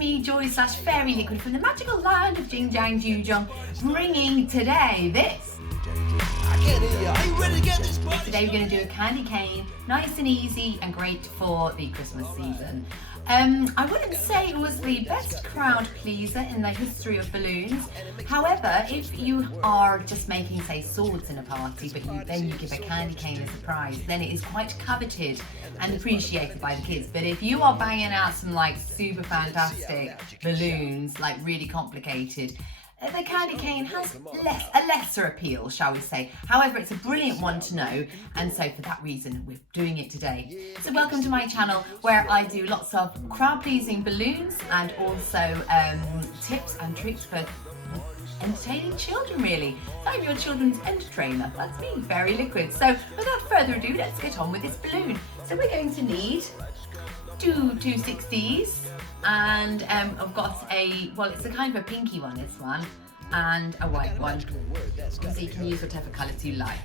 me, Joy / Fairy Liquid from the magical land of JingJangJooJong, bringing today this. Today we're going to do a candy cane, nice and easy and great for the Christmas season. I wouldn't say it was the best crowd pleaser in the history of balloons. However, if you are just making, say, swords in a party, but then you give a candy cane as a prize, then it is quite coveted and appreciated by the kids. But if you are banging out some like super fantastic balloons, like really complicated, the candy cane has a lesser appeal, shall we say. However, it's a brilliant one to know, and so for that reason we're doing it today. So welcome to my channel, where I do lots of crowd-pleasing balloons and also tips and tricks for entertaining children, really. I'm your children's entertainer. That's me, Fairy Liquid. So without further ado, let's get on with this balloon. So we're going to need two 260s. And I've got it's a kind of a pinky one, this one, and a white one, so you can use whatever colours you like.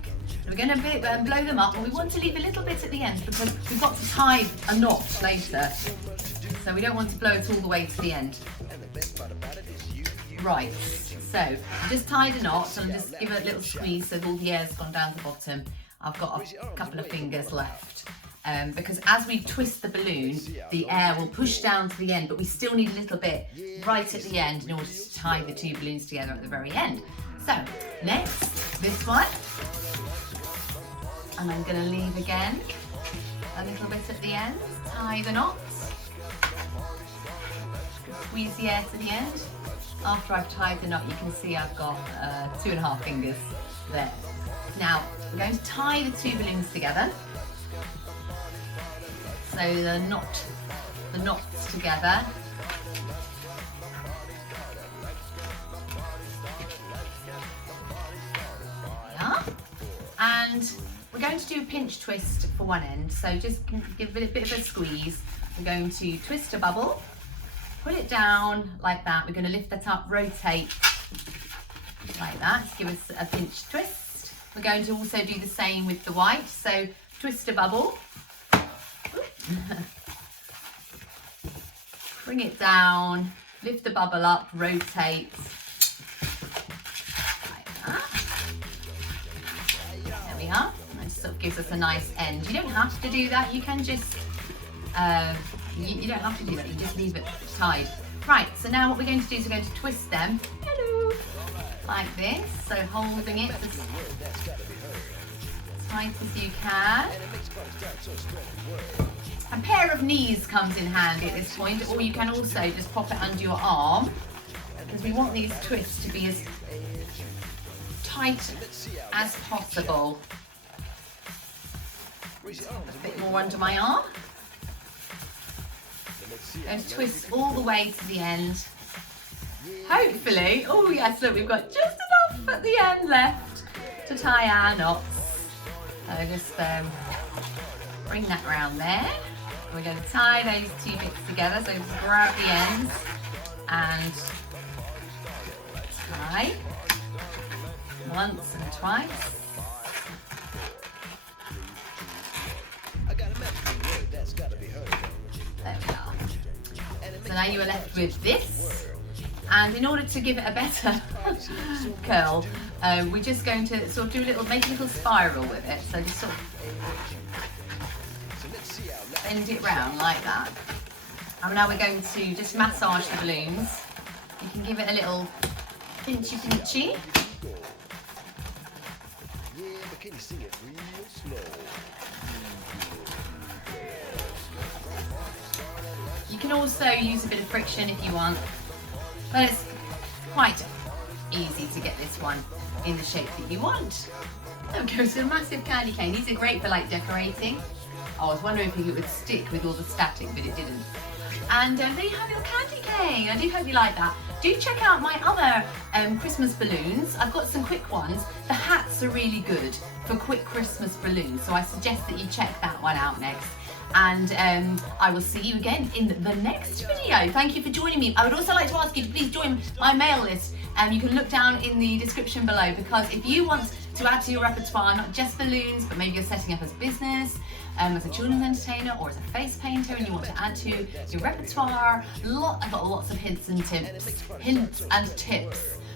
We're going to blow them up, and we want to leave a little bit at the end because we've got to tie a knot later, so we don't want to blow it all the way to the end. Right, so I just tied a knot, and I'll just give it a little squeeze so all the air's gone down to the bottom. I've got a couple of fingers left. Because as we twist the balloon, the air will push down to the end, but we still need a little bit right at the end in order to tie the two balloons together at the very end. So, next, this one. And I'm going to leave again a little bit at the end, tie the knots, squeeze the air to the end. After I've tied the knot, you can see I've got 2.5 fingers there. Now, I'm going to tie the two balloons together. So the knots together. Yeah. And we're going to do a pinch twist for one end. So just give it a bit of a squeeze. We're going to twist a bubble, put it down like that. We're going to lift that up, rotate like that to give us a pinch twist. We're going to also do the same with the white. So twist a bubble. Bring it down, lift the bubble up, rotate like that. There we are. That sort of gives us a nice end. You don't have to do that. You can just you don't have to do that. You just leave it tied. Right. So now what we're going to do is we're going to twist them. Hello. Like this. So holding it as tight as you can. A pair of knees comes in handy at this point, or you can also just pop it under your arm, because we want these twists to be as tight as possible. A bit more under my arm. Going to twist all the way to the end. Hopefully, oh yes, look, we've got just enough at the end left to tie our knots. So just bring that around there. We're going to tie those two bits together, so just grab the ends and tie once and twice. There we are. So now you are left with this, and in order to give it a better curl, we're just going to sort of make a little spiral with it. So just sort of bend it round like that. And now we're going to just massage the balloons. You can give it a little pinchy. You can also use a bit of friction if you want, but it's quite easy to get this one in the shape that you want. There we go, so a massive candy cane. These are great for like decorating. I was wondering if it would stick with all the static, but it didn't. And there you have your candy cane. I do hope you like that. Do check out my other Christmas balloons. I've got some quick ones. The hats are really good for quick Christmas balloons, so I suggest that you check that one out next. And I will see you again in the next video. Thank you for joining me. I would also like to ask you to please join my mail list. You can look down in the description below, because if you want to add to your repertoire, not just balloons, but maybe you're setting up as a business, as a children's entertainer or as a face painter and you want to add to your repertoire. I've got lots of hints and tips.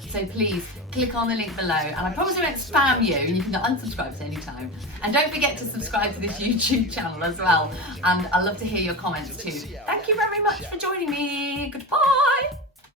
So please click on the link below, and I promise I won't spam you, and you can unsubscribe at any time. And don't forget to subscribe to this YouTube channel as well, and I'd love to hear your comments too. Thank you very much for joining me. Goodbye.